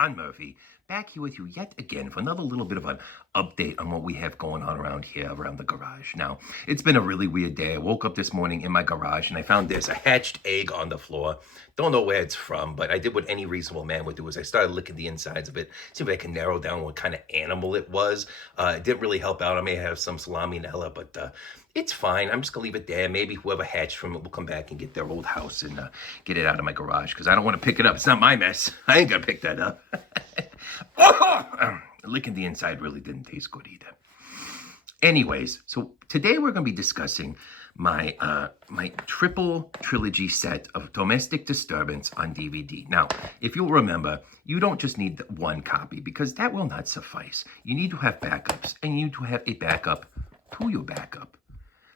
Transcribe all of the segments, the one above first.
John Murphy, back here with you yet again for another little bit of an update on what we have going on around here, around the garage. Now, it's been a really weird day. I woke up this morning in my garage and I found there's a hatched egg on the floor. Don't know where it's from, but I did what any reasonable man would do is I started licking the insides of it, see if I can narrow down what kind of animal it was. It didn't really help out. I may have some salmonella, but it's fine. I'm just gonna leave it there. Maybe whoever hatched from it will come back and get their old house and get it out of my garage because I don't want to pick it up. It's not my mess. I ain't gonna pick that up. Licking the inside really didn't taste good either. Anyways, so today we're gonna be discussing my my triple trilogy set of Domestic Disturbance on DVD. Now, if you'll remember, you don't just need one copy because that will not suffice. You need to have backups, and you need to have a backup to your backup.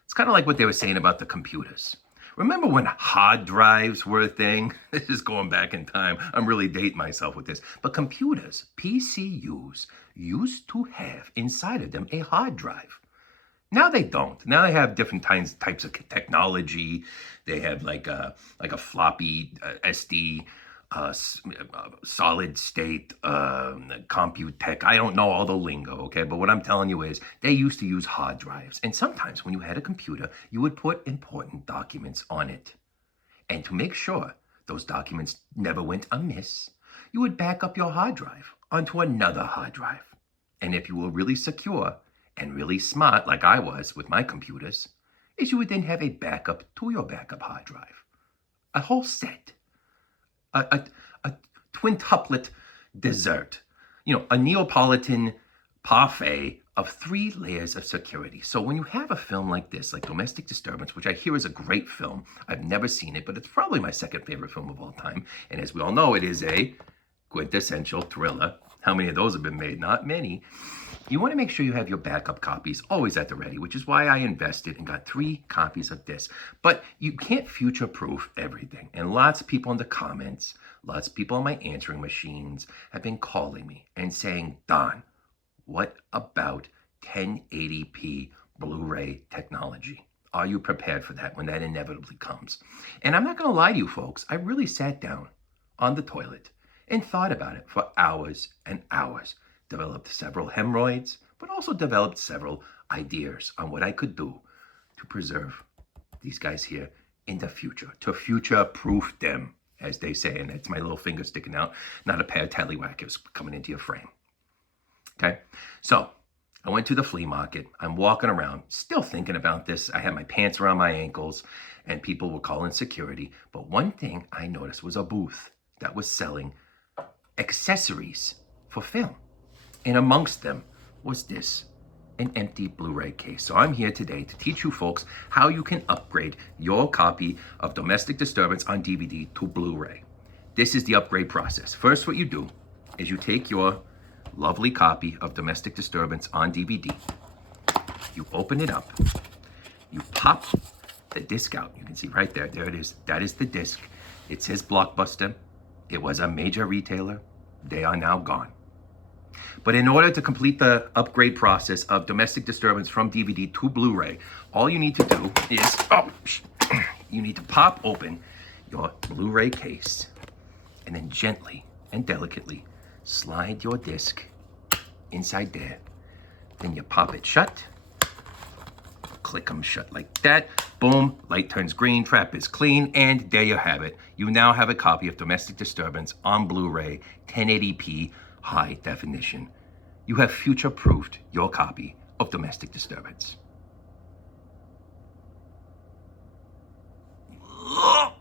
It's kind of like what they were saying about the computers. Remember when hard drives were a thing? This is going back in time. I'm really dating myself with this. But computers, PCUs, used to have inside of them a hard drive. Now they don't. Now they have different types of technology. They have like a floppy SD, solid state, compute tech. I don't know all the lingo, okay? But what I'm telling you is they used to use hard drives. And sometimes when you had a computer, you would put important documents on it. And to make sure those documents never went amiss, you would back up your hard drive onto another hard drive. And if you were really secure and really smart, like I was with my computers, is you would then have a backup to your backup hard drive. A whole set. A twintuplet dessert, a Neapolitan parfait of 3 layers of security. So when you have a film like this, like Domestic Disturbance, which I hear is a great film, I've never seen it, but it's probably my second favorite film of all time. And as we all know, it is a quintessential thriller. How many of those have been made? Not many. You want to make sure you have your backup copies always at the ready, which is why I invested and got 3 copies of this. But you can't future-proof everything. And lots of people in the comments, lots of people on my answering machines have been calling me and saying, Don, what about 1080p Blu-ray technology? Are you prepared for that when that inevitably comes? And I'm not going to lie to you folks. I really sat down on the toilet and thought about it for hours and hours. Developed several hemorrhoids, but also developed several ideas on what I could do to preserve these guys here in the future, to future-proof them, as they say, and it's my little finger sticking out, not a pair of tallywhackers coming into your frame. Okay, so I went to the flea market. I'm walking around, still thinking about this. I had my pants around my ankles, and people were calling security. But one thing I noticed was a booth that was selling accessories for film. And amongst them was this, an empty Blu-ray case. So I'm here today to teach you folks how you can upgrade your copy of Domestic Disturbance on DVD to Blu-ray. This is the upgrade process. First, what you do is you take your lovely copy of Domestic Disturbance on DVD. You open it up. You pop the disc out. You can see right there. There it is. That is the disc. It says Blockbuster. It was a major retailer. They are now gone. But in order to complete the upgrade process of Domestic Disturbance from DVD to Blu-ray, all you need to do is, you need to pop open your Blu-ray case and then gently and delicately slide your disc inside there. Then you pop it shut, click them shut like that. Boom, light turns green, trap is clean, and there you have it. You now have a copy of Domestic Disturbance on Blu-ray, 1080p, high definition. You have future-proofed your copy of Domestic Disturbance.